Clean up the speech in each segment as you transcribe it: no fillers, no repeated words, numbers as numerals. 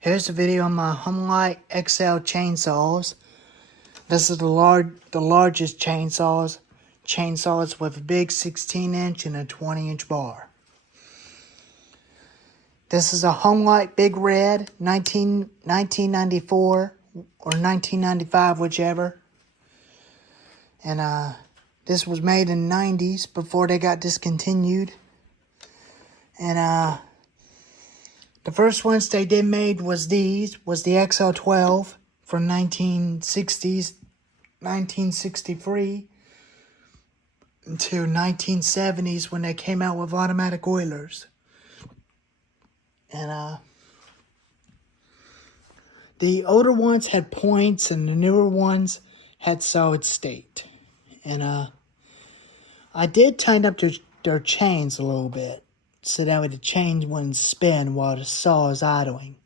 Here's a video on my homelite XL chainsaws. This is the largest chainsaws with a big 16-inch and a 20-inch bar. This is a homelite Big Red 1994 or 1995, whichever. And this was made in the 90s before they got discontinued. And the first ones they did made was the xl12 from 1963 to 1970s when they came out with automatic oilers. And the older ones had points and the newer ones had solid state. And I did tighten up their chains a little bit, so that way the chains wouldn't spin while the saw is idling.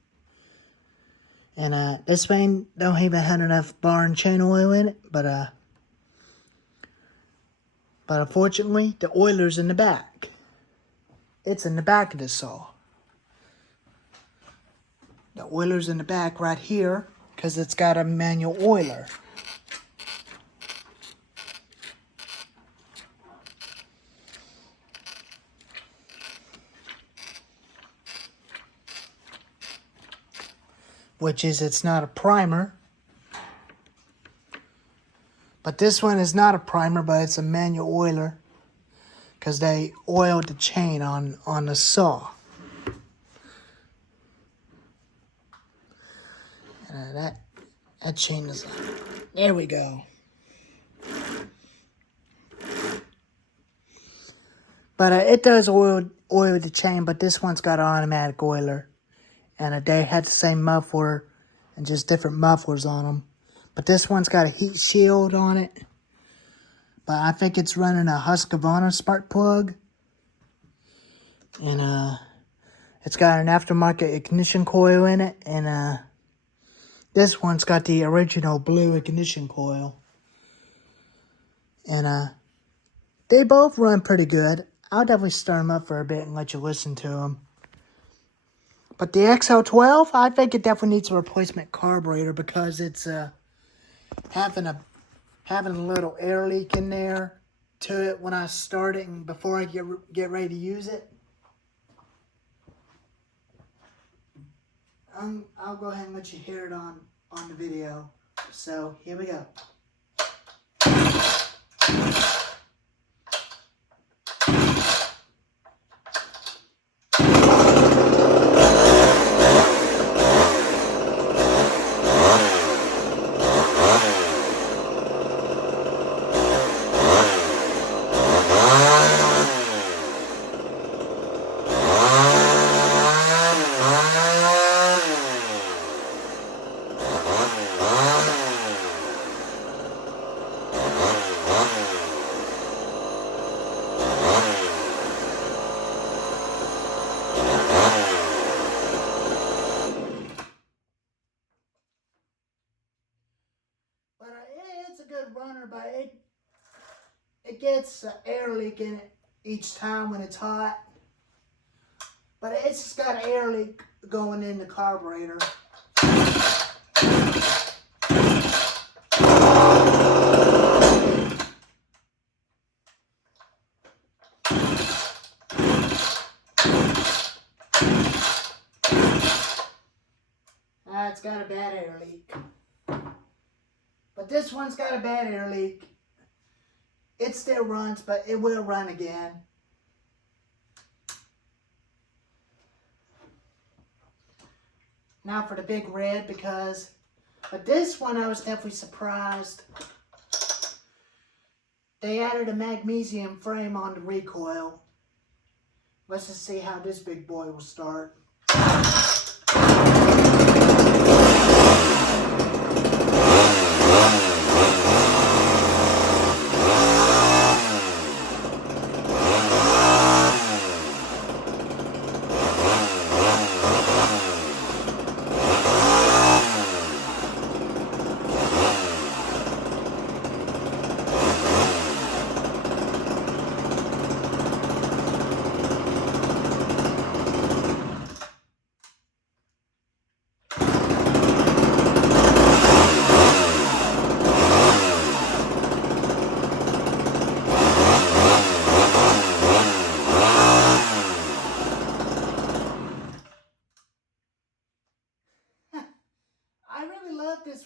And this one don't even have enough bar and chain oil in it, but unfortunately the oiler's in the back. It's in the back of the saw. The oiler's in the back right here because it's got a manual oiler. Which is, it's not a primer. But this one is not a primer, but it's a manual oiler. Because they oiled the chain on the saw. And that chain is, there we go. But it does oil the chain, but this one's got an automatic oiler. And they had the same muffler and just different mufflers on them. But this one's got a heat shield on it. But I think it's running a Husqvarna spark plug. And it's got an aftermarket ignition coil in it. And this one's got the original blue ignition coil. And they both run pretty good. I'll definitely start them up for a bit and let you listen to them. But the xl12, I think it definitely needs a replacement carburetor because it's having a little air leak in there to it when I start it and before I get ready to use it. I'll go ahead and let you hear it on the video. So here we go. But it's a good runner, but it gets air leak in it each time when it's hot. But it's just got an air leak going in the carburetor. It's got a bad air leak. But this one's got a bad air leak. It still runs, but it will run again. Now for the Big Red, but this one I was definitely surprised. They added a magnesium frame on the recoil. Let's just see how this big boy will start.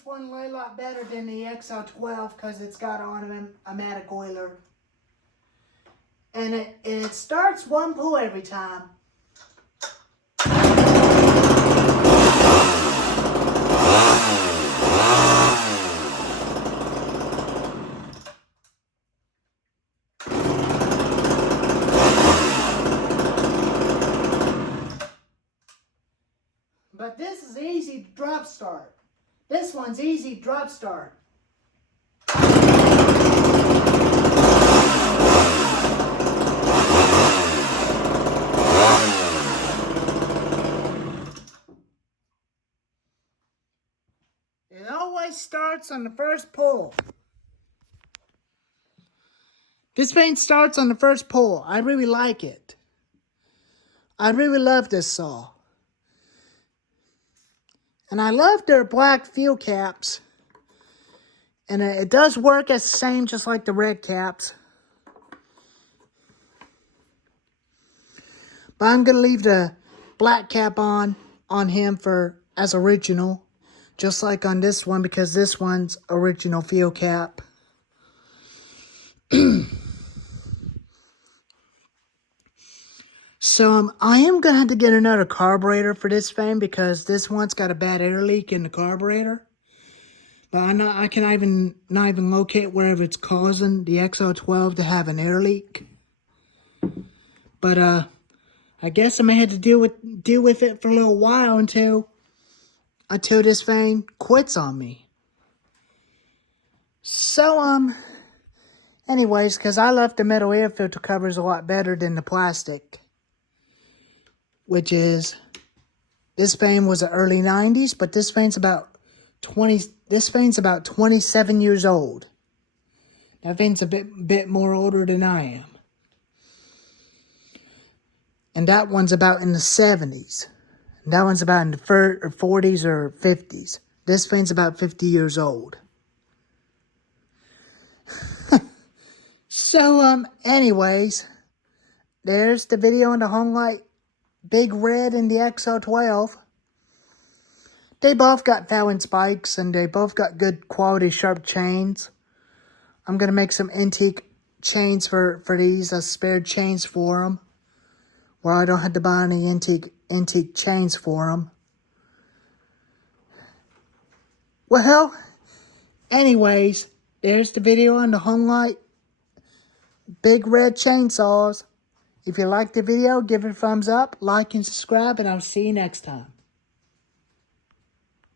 one a lot better than the XL12 because it's got an automatic oiler. And it starts one pull every time. But this is easy drop start. This one's easy drop start. It always starts on the first pull. This thing starts on the first pull. I really like it. I really love this saw. And I love their black fuel caps. And it does work as the same just like the red caps. But I'm going to leave the black cap on him as original. Just like on this one because this one's original fuel cap. So I am going to have to get another carburetor for this thing because this one's got a bad air leak in the carburetor. But I can not even locate wherever it's causing the XL12 to have an air leak. But I guess I may have to deal with it for a little while until this thing quits on me. So anyways, because I left the metal air filter covers a lot better than the plastic. Which is, this fan was the early 90s, but this fan's about 27 years old. That fan's a bit more older than I am. And that one's about in the 70s. And that one's about in the 40s or 50s. This fan's about 50 years old. So, anyways, there's the video on the homelite. Big Red and the XL12. They both got Fallon spikes and they both got good quality sharp chains. I'm going to make some antique chains for these, spare chains for them. Where I don't have to buy any antique chains for them. Well, anyways, there's the video on the homelite Big Red chainsaws. If you liked the video, give it a thumbs up, like, and subscribe, and I'll see you next time.